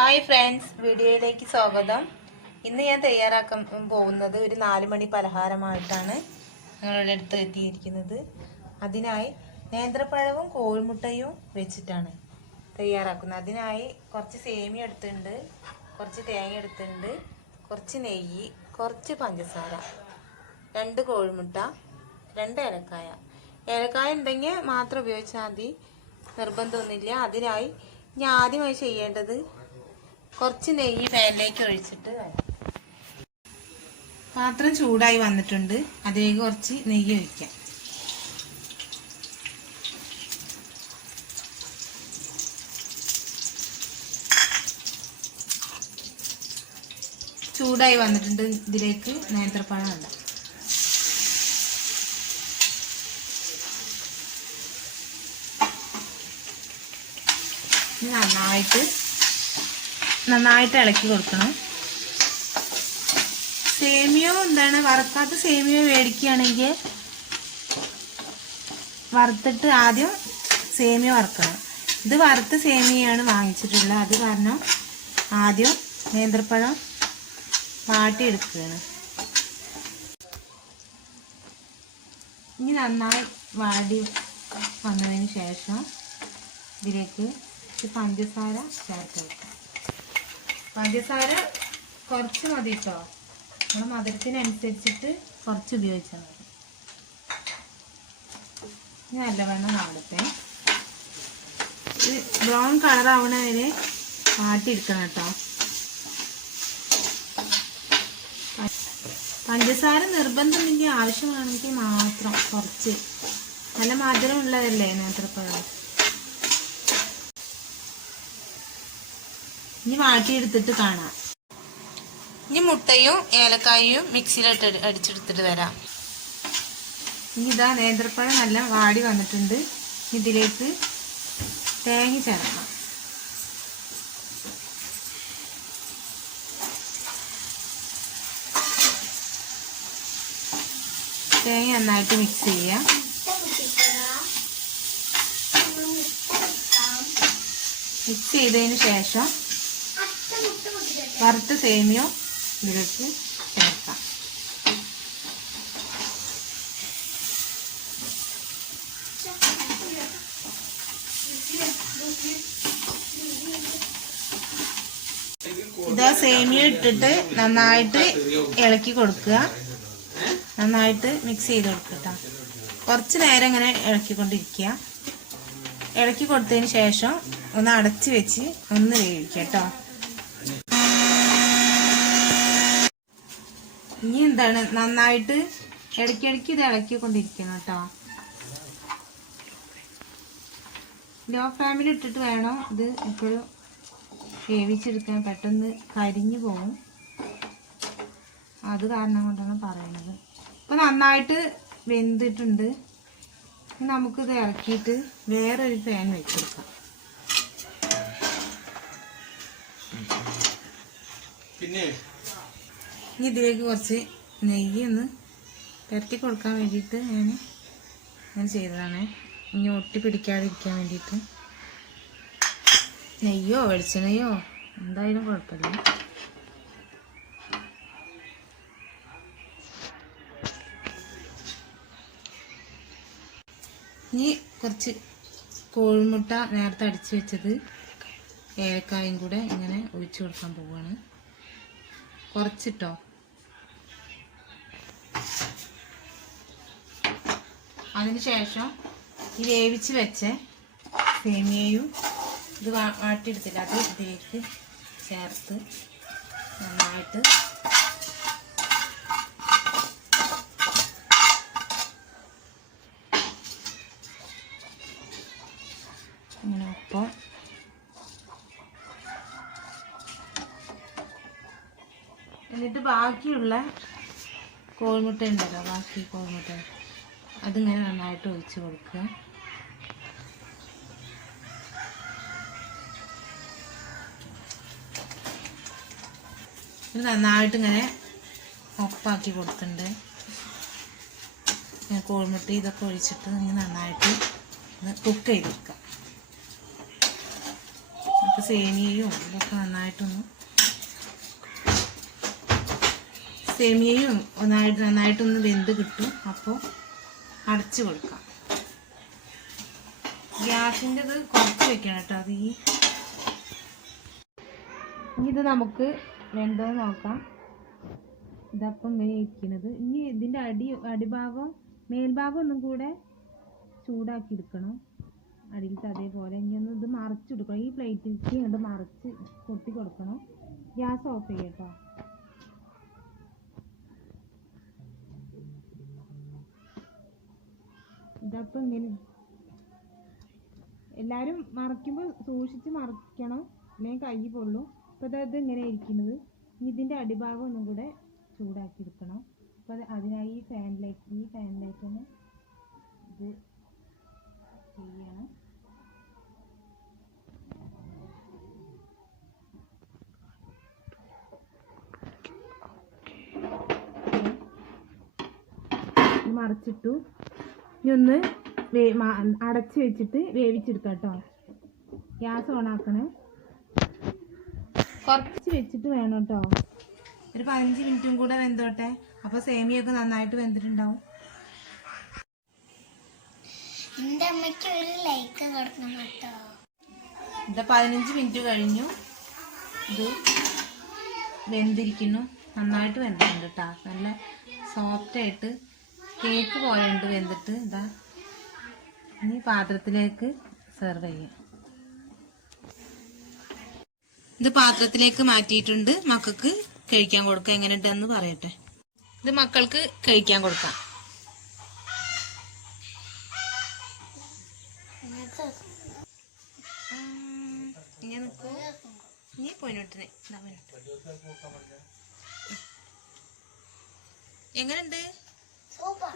Hi friends, വീഡിയോയിലേക്ക് സ്വാഗതം. ഇന്ന് ഞാൻ തയ്യാറാക്കാൻ പോകുന്നത് ഒരു 4 മണി പലഹാരമായിട്ടാണ് നിങ്ങളുടെ അടുത്ത് എത്തിയിരിക്കുന്നത്. അതിനായി നേന്ത്രപ്പഴവും കോഴിമുട്ടയും വെച്ചിട്ടാണ് തയ്യാറാക്കുന്നത്. അതിനായി കുറച്ച് സേമിയ എടുത്തിട്ടുണ്ട്, കുറച്ച് തേങ്ങ എടുത്തിട്ടുണ്ട്, കുറച്ച് നെയ്യ്, കുറച്ച് പഞ്ചസാര, 2 കോഴിമുട്ട, 2 ഏലക്കായ. ഏലക്കായ ഉണ്ടെങ്കിൽ മാത്രം ഉപയോഗിച്ചാൽ മതി, നിർബന്ധമൊന്നുമില്ല. അതിനായി ഞാൻ ആദ്യമായി ചെയ്യേണ്ടത് കുറച്ച് നെയ്യ് പാനിലേക്ക് ഒഴിച്ചിട്ട് പാത്രം ചൂടായി വന്നിട്ടുണ്ട്. അതിലേക്ക് കുറച്ച് നെയ്യ് ഒഴിക്കാം. ചൂടായി വന്നിട്ടുണ്ട്. ഇതിലേക്ക് നേന്ത്രപ്പഴം ഇടാം. നന്നായിട്ട് ഇളക്കി കൊടുക്കണം. സേമിയോ വറുക്കാത്ത സേമിയോ മേടിക്കുകയാണെങ്കിൽ വറുത്തിട്ട് ആദ്യം സേമിയ വറുക്കണം. ഇത് വറുത്ത സേമിയാണ് വാങ്ങിച്ചിട്ടുള്ളത്. അത് കാരണം ആദ്യം നേന്ത്രപ്പഴം വാട്ടിയെടുക്കുകയാണ്. ഇനി നന്നായി വാടി വന്നതിന് ശേഷം ഇതിലേക്ക് പഞ്ചസാര ചേർത്ത് വെക്കാം. പഞ്ചസാര കുറച്ച് മതി കേട്ടോ. നമ്മൾ മധുരത്തിനനുസരിച്ചിട്ട് കുറച്ച് ഉപയോഗിച്ചാൽ മതി. നല്ലവണ്ണം വാടട്ടെ. ഇത് ബ്രൗൺ കളർ ആവണ വരെ വാട്ടിയെടുക്കണം കേട്ടോ. പഞ്ചസാര നിർബന്ധമില്ലെങ്കിൽ ആവശ്യമാണെങ്കിൽ മാത്രം കുറച്ച്. നല്ല മധുരമുള്ളതല്ലേ നേന്ത്രപ്പഴം. ഇനി വാട്ടിയെടുത്തിട്ട് കാണാം. ഇനി മുട്ടയും ഏലക്കായും മിക്സിയിലിട്ട് അടിച്ചെടുത്തിട്ട് വരാം. ഇനി ഇതാ നേന്ത്രപ്പഴം നല്ല വാടി വന്നിട്ടുണ്ട്. ഇതിലേക്ക് തേങ്ങ ചേർക്കണം. തേങ്ങ നന്നായിട്ട് മിക്സ് ചെയ്യാം. മിക്സ് ചെയ്തതിന് ശേഷം വറുത്ത സേമിയോ ഇതിലേക്ക് ചേർക്കാം. ഇതാ സേമിയ ഇട്ടിട്ട് നന്നായിട്ട് ഇളക്കി കൊടുക്കുക. നന്നായിട്ട് മിക്സ് ചെയ്ത് കൊടുക്കുക. കുറച്ച് നേരം ഇങ്ങനെ ഇളക്കിക്കൊണ്ടിരിക്കുക. ഇളക്കി കൊടുത്തതിന് ശേഷം ഒന്ന് അടച്ച് വെച്ച് ഒന്ന് വേവിക്കുക കേട്ടോ. ഇനി നന്നായിട്ട് ഇടയ്ക്കിടയ്ക്ക് ഇത് ഇളക്കിക്കൊണ്ടിരിക്കണം കേട്ടോ. ലോ ഫ്ലെയിമിൽ ഇട്ടിട്ട് വേണം ഇത് എപ്പോഴും വേവിച്ചെടുക്കാൻ. പെട്ടെന്ന് കരിഞ്ഞു പോകും. അത് കാരണം കൊണ്ടാണ് പറയുന്നത്. ഇപ്പൊ നന്നായിട്ട് വെന്തിട്ടുണ്ട്. നമുക്കിത് ഇറക്കിയിട്ട് വേറൊരു പാൻ വെച്ചെടുക്കാം. ഇനി ഇതിലേക്ക് കുറച്ച് നെയ്യ് ഒന്ന് പുരട്ടി കൊടുക്കാൻ വേണ്ടിയിട്ട് ഞാൻ ചെയ്തതാണ്. ഇനി ഒട്ടി പിടിക്കാതിരിക്കാൻ വേണ്ടിയിട്ട് നെയ്യോ വെളിച്ചെണ്ണയോ എന്തായാലും കുഴപ്പമില്ല. ഇനി കുറച്ച് കോഴിമുട്ട നേരത്തെ അടിച്ചു വെച്ചത് ഏലക്കായും കൂടെ ഇങ്ങനെ ഒഴിച്ചു കൊടുക്കാൻ പോവുകയാണ്. കുറച്ചിട്ടോ. അതിനുശേഷം ഈ വേവിച്ച് വെച്ച സേമിയയും ഇത് വാട്ടിയെടുത്തില്ല അത് ഇതിലേക്ക് ചേർത്ത് നന്നായിട്ട് ഇങ്ങനെ ഒപ്പം എന്നിട്ട് ബാക്കിയുള്ള കോഴിമുട്ട ഉണ്ടല്ലോ, ബാക്കി കോഴിമുട്ട അതിങ്ങനെ നന്നായിട്ട് ഒഴിച്ച് കൊടുക്കുക. നന്നായിട്ട് ഇങ്ങനെ ഒപ്പാക്കി കൊടുത്തിട്ടുണ്ട്. കോഴിമുട്ട ഇതൊക്കെ ഒഴിച്ചിട്ട് നന്നായിട്ട് കുക്ക് ചെയ്തെടുക്കാം. സേമിയയും ഇതൊക്കെ നന്നായിട്ടൊന്ന് വെന്ത് കിട്ടും. അപ്പോൾ അടച്ചു കൊടുക്കാം. ഗ്യാസിൻ്റെ ഇത് കുറച്ച് വെക്കണം കേട്ടോ. അത് ഇത് നമുക്ക് വെന്തോന്ന് നോക്കാം. ഇതപ്പം ഇങ്ങനെ ഇരിക്കുന്നത്. ഇനി ഇതിൻ്റെ അടിഭാഗം മേൽഭാഗം ഒന്നും കൂടെ ചൂടാക്കി എടുക്കണം. അടിയിലത്തെ അതേപോലെ ഇനി ഒന്ന് ഇത് മറിച്ചെടുക്കണം. ഈ പ്ലേറ്റിലേക്ക് ഇങ്ങോട്ട് മറിച്ച് കൊട്ടി കൊടുക്കണം. ഗ്യാസ് ഓഫ് ചെയ്യട്ടോ. ഇതപ്പം ഇങ്ങനെ എല്ലാവരും മറിക്കുമ്പോൾ സൂക്ഷിച്ച് മറിക്കണം, അല്ലെങ്കിൽ കൈ പൊള്ളും. അപ്പോൾ അതായത് ഇങ്ങനെ ഇരിക്കുന്നത്. ഇനി ഇതിൻ്റെ അടിഭാഗം ഒന്നും കൂടെ ചൂടാക്കി എടുക്കണം. അപ്പോൾ അതിനായി ഈ ഫാനിലേക്ക് തന്നെ ഇത് ചെയ്യണം. മറിച്ചിട്ടു. ഇനി ഒന്ന് അടച്ച് വെച്ചിട്ട് വേവിച്ചെടുക്കാം കേട്ടോ. ഗ്യാസ് ഓണാക്കണേ. കുറച്ച് വെച്ചിട്ട് വേണം കേട്ടോ. ഒരു 15 മിനിറ്റും കൂടെ വെന്തോട്ടെ. അപ്പോൾ സേമിയൊക്കെ നന്നായിട്ട് വെന്തിട്ടുണ്ടാവും. എൻ്റെ അമ്മയ്ക്ക് ഒരു ലൈക്ക് കൊടുക്കണം കേട്ടോ. ഇത് 15 മിനിറ്റ് കഴിഞ്ഞു. ഇത് വെന്തിരിക്കുന്നു. നന്നായിട്ട് വെന്തിട്ടുണ്ട് കേട്ടോ. നല്ല സോഫ്റ്റായിട്ട് കേക്ക് പോലെ ഉണ്ട് വെന്തിട്ട്. ഇതാ ഇനി പാത്രത്തിലേക്ക് സെർവ് ചെയ്യാം. ഇത് പാത്രത്തിലേക്ക് മാറ്റിയിട്ടുണ്ട്. മക്കൾക്ക് കഴിക്കാൻ കൊടുക്കാം. എങ്ങനെ ഉണ്ടെന്ന് പറയട്ടെ. ഇത് മക്കൾക്ക് കഴിക്കാൻ കൊടുക്കാം. ഇനി പോയിനോട്ടിനെ എങ്ങനെയുണ്ട്? സൂപ്പർ.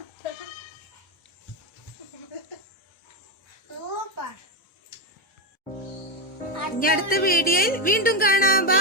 ഇനി അടുത്ത വീഡിയോയിൽ വീണ്ടും കാണാം. ബൈ.